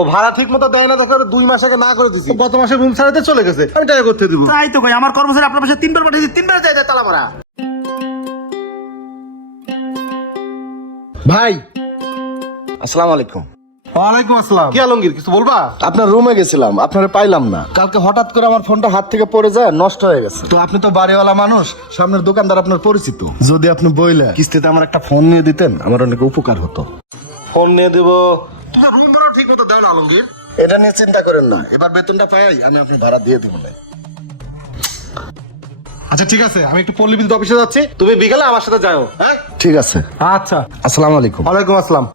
ও ভাড়া ঠিক মতো দেয় না, দেখো 2 মাস আগে না করে দিছি, গত মাসে রুম ছাড়াতে চলে গেছে, আমি টাকা করতে দিব। তাই তো কই, আমার কর্মচারী আপনার পাশে 3 বার পাঠিয়েছি, 3 বার চাইতে তালা মারা। ভাই আসসালামু আলাইকুম। ওয়ালাইকুম আসসালাম। কি আলমগীর, কিছু বলবা? আপনার রুমে গেছিলাম, আপনারে পাইলাম না। কালকে হঠাৎ করে আমার ফোনটা হাত থেকে পড়ে যায়, নষ্ট হয়ে গেছে। তো আপনি তো বাড়িওয়ালা মানুষ, সামনের দোকানদার আপনার পরিচিত, যদি আপনি বইলে কিস্তিতে আমার একটা ফোন নিয়ে দিতেন, আমার অনেক উপকার হতো। ফোন নিয়ে দেবো? তোমার রুম ভাড়া ঠিক মতো দেয় না আলমগীর। এটা নিয়ে চিন্তা করেন না, এবার বেতনটা পাই আমি আপনার ভাড়া দিয়ে দিব না। আচ্ছা ঠিক আছে, আমি একটু পল্লী বিদ্যুৎ অফিসে যাচ্ছি, তুমি বিকেলে আমার সাথে যাও। হ্যাঁ ঠিক আছে। আচ্ছা। আসসালামু আলাইকুম। ওয়ালাইকুম আসসালাম।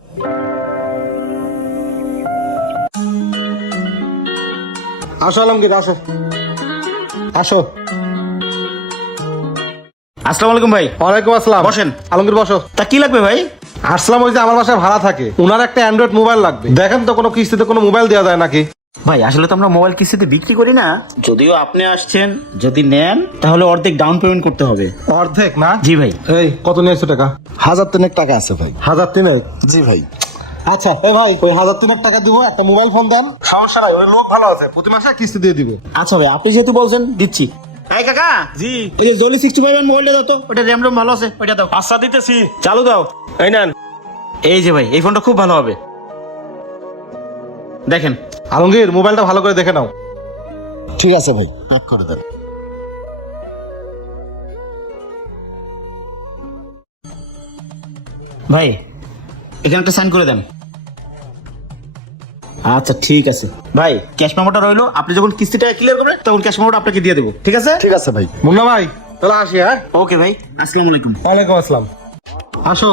আসো আলমগীর, আসো আসো। আসসালামু আলাইকুম ভাই। ওয়ালাইকুম আসসালাম। বসেন। আলমগীর বসো। তা কি লাগবে ভাই? আসলাম, ওই যে আমার বাসায় ভাড়া থাকে, ওনার একটা অ্যান্ড্রয়েড মোবাইল লাগবে, দেখেন তো কোনো কিস্তিতে কোনো মোবাইল দেওয়া যায় নাকি। ভাই আসলে তো আমরা মোবাইল কিস্তিতে বিক্রি করি না, যদিও আপনি আসছেন, যদি নেন তাহলে অর্ধেক ডাউন পেমেন্ট করতে হবে। অর্ধেক না? জি ভাই। এই কত নিয়েছো টাকা? 1003 টাকা আছে ভাই। 1003? জি ভাই। আচ্ছা এই ভাই, ওই 1003 টাকা দিব, একটা মোবাইল ফোন দেন। সমস্যা নাই, ওই লোক ভালো আছে, প্রতি মাসে কিস্তি দিয়ে দিব। আচ্ছা ভাই, আপনি যেহেতু বলছেন দিচ্ছি। এই কাকা। জি। ওই যে জলি 65 এর মোবাইলটা দাও তো, ওটা র‍্যাম রম ভালো আছে, ওইটা দাও। আচ্ছা দিতেছি। চালু দাও। এই নেন। এই যে ভাই, এই ফোনটা খুব ভালো হবে, দেখেন। আলমগীর মোবাইলটা ভালো করে দেখে নাও। ঠিক আছে ভাই, প্যাক করে দেন। ভাই এখানে একটা সাইন করে দেন। আচ্ছা ঠিক আছে ভাই, ক্যাশ মেমোটা রইলো, আপনি যখন কিস্তিটা ক্লিয়ার করবেন তখন ক্যাশ মেমোটা আপনাকে দিয়ে দেবো, ঠিক আছে? ঠিক আছে ভাই। মুন্না ভাই তাহলে আসি। হ্যাঁ ওকে ভাই, আসসালামু আলাইকুম। ওয়ালাইকুম আসসালাম। আসো।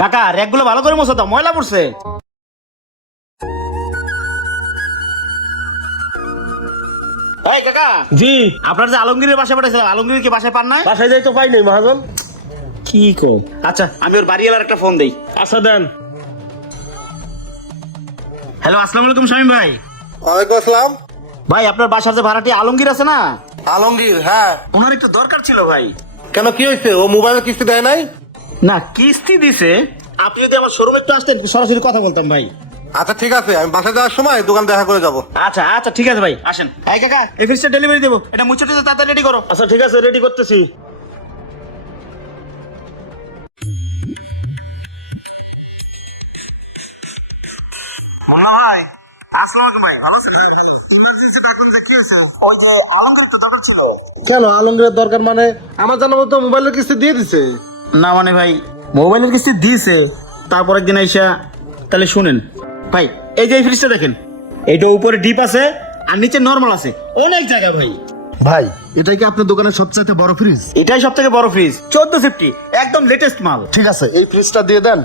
কাকা র্যাকগুলো ভালো করে মোছা দাও, ময়লা পড়ছে। এই কাকা, জি। আপনার যে আলমগীরের বাসায় পাঠাইছে, আলমগীর কি বাসায় পান না? বাসায় যাই তো পাই নাই মহাজন। কি কো? আচ্ছা আমি ওর বাড়িওয়ালার একটা ফোন দেই। আচ্ছা দেন। হ্যালো, আসসালামু আলাইকুম শামীম ভাই। ওয়ালাইকুম আসসালাম। ভাই আপনার বাসার যে ভাড়াটি আলমগীর আছে না, আলমগীর? হ্যাঁ। ওনার একটু দরকার ছিল ভাই। কেন, কি হয়েছে? ও মোবাইলের কিস্তি দেয় নাই? না কিস্তি দিছে, আপনি যদি আমার শোরুমে একটু আসতেন সরাসরি কথা বলতাম ভাই। আচ্ছা ঠিক আছে, আমি বাসায় যাওয়ার সময় দোকান দেখা করে যাবো। আচ্ছা আচ্ছা ঠিক আছে ভাই, আসেন। এই কাকা, এই ফ্রিজটা ডেলিভারি দেবো, এটা মুচ্ছতে তাড়াতাড়ি রেডি করো। আচ্ছা ঠিক আছে, রেডি করতেছি। কেন আলমগীরের দরকার মানে? আমার জানা মতো মোবাইলের কিস্তি দিয়ে দিছে। না মানে ভাই, মোবাইলের কিস্তি দিয়েছে, তারপর একদিন আইসা, তাহলে শুনেন ভাই, এই যে এই ফ্রিজটা দেখেন, এইটা উপরে ডিপ আছে আর নিচে নরমাল আছে, অনেক জায়গা ভাই। ভাই এটাই কি আপনার দোকানের সবচেয়ে বড় ফ্রিজ? এটাই সব থেকে বড় ফ্রিজ, 1450, একদম লেটেস্ট মাল। ঠিক আছে, এই ফ্রিজটা দিয়ে দেন,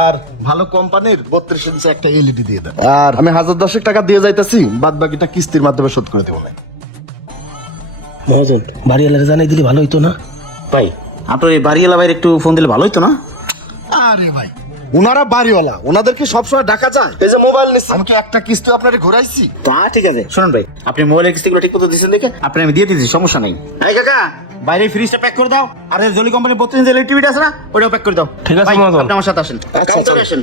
আর ভালো কোম্পানির 32 ইঞ্চি একটা এলইডি দিয়ে দেন। আর আমি 1010 টাকা দিয়ে যাইতেছি, বাদ বাকিটা কিস্তির মাধ্যমে শোধ করে দেবো। মহাজন বাড়িওয়ালারে জানাই দিলে ভালো হইতো না? ভাই আপনার এই বাড়িওয়ালা ভাইয়ের একটু ফোন দিলে ভালো হতো না? আরে ভাই, ওনারা বাড়িওয়ালা, ওনাদের কি সবসময় ডাকা যায়? এই যে মোবাইল নিচ্ছি, আমি কি একটা কিস্তি আপনারে ঘুরাইছি? তা ঠিক আছে, শুনুন ভাই, আপনি মোবাইলের কিস্তিগুলো ঠিক মতো দিচ্ছেন দেখে আপনি আমি দিয়ে দিচ্ছি, সমস্যা নাই। এই কাকা, বাইরে ফ্রিজটা প্যাক করে দাও, আর এই জলি কোম্পানির 32 ইঞ্চি এলইডি টিভিটা আছে না, ওটাও প্যাক করে দাও। ঠিক আছে, ভাই, মহাজন। আপনি আমার সাথে আসেন, আচ্ছা, কাউন্টারে আচ্ছা। আসেন।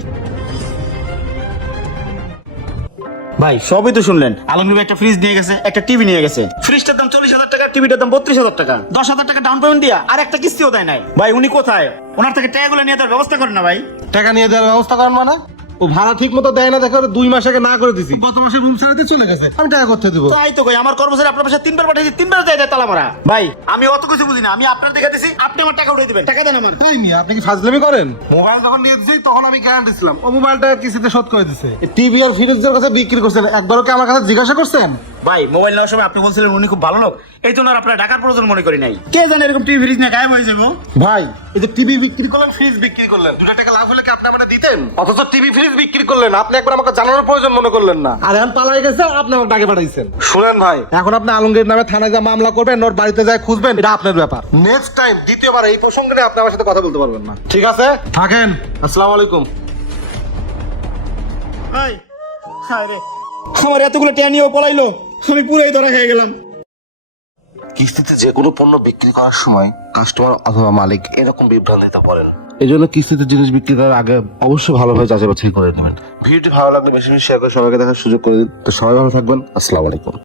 ভাই সবই তো শুনলেন, আলমগীর ভাই একটা ফ্রিজ নিয়ে গেছে, একটা টিভি নিয়ে গেছে। ফ্রিজটার দাম 40,000 টাকা, টিভিটার দাম 32,000 টাকা, 10,000 টাকা ডাউন পেমেন্ট দিয়া আর একটা কিস্তিও দেয় নাই। ভাই উনি কোথায়? ওনার থেকে টাকাগুলো নিয়ে দেওয়ার ব্যবস্থা করেন না ভাই। টাকা নিয়ে দেওয়ার ব্যবস্থা করেন মানে? ও ভাড়া ঠিক মতো দেয় না, দেখো 2 মাস আগে না করে দিছি, গত মাসে রুম ছাড়াতে চলে গেছে, আমি টাকা করতে দিব। তাই তো কই, আমার কর্মচারী আপনার পাশে 3 বার পাঠিয়েছি, 3 বার চাইতে তালা মারা। ভাই আমি অত কিছু বুঝি না, আমি আপনার দেখা দিছি, আপনি আমার টাকা উঠিয়ে দিবেন, টাকা দেন আমার। তাই নি, আপনি কি ফাজলামি করেন? মোবাইল যখন নিয়ে দিছি তখন আমি গ্যারান্টি ছিলাম, ও মোবাইলটা কিস্তিতে শোধ করে দিছে। টিভি আর ফ্রিজের কাছে বিক্রি করছেন, একবারও কি আমার কাছে জিজ্ঞাসা করছেন? ভাই মোবাইল নেওয়ার সময় আপনি বলছিলেন উনি খুব ভালো লোক, এই জন্য আর আপনার টাকার প্রয়োজন মনে করি নাই। কে জানে এরকম টিভি ফ্রিজ নিয়ে গায়েব হয়ে যাবো। ভাই এই যে টিভি বিক্রি করলেন, ফ্রিজ বিক্রি করলেন, 2 টাকা লাভ হলে কি আপনি আমাকে দিতেন? অথচ টিভি ফ্রিজ বিক্রি করলেন, আপনি একবার আমাকে জানানোর প্রয়োজন মনে করলেন না, আর এখন পালাই গেছে, আপনি আমাকে ডাকে পাঠাইছেন। শুনেন ভাই, এখন আপনি আলমগীর নামে থানায় যা মামলা করবেন, ওর বাড়িতে যায় খুঁজবেন, এটা আপনার ব্যাপার। নেক্সট টাইম দ্বিতীয়বার এই প্রসঙ্গে নিয়ে আপনি আমার সাথে কথা বলতে পারবেন না, ঠিক আছে? থাকেন, আসসালামু আলাইকুম। ভাই হায় রে, আমার এতগুলো টাকা নিয়েও পলাইলো, আমি পুরাই ধরা খেয়ে গেলাম। কিস্তিতে যে কোনো পণ্য বিক্রি করার সময় কাস্টমার অথবা মালিক এরকম বিভ্রান্তিতে পড়েন, এই জন্য কিস্তিতে জিনিস বিক্রি করার আগে অবশ্যই ভালোভাবে যাচাই বাছাই করে নেবেন। ভিডিওটি ভালো লাগলে বেশি বেশি শেয়ার করে সবাইকে দেখার সুযোগ করে দিন। তো সবাই ভালো থাকবেন। আসসালামু আলাইকুম।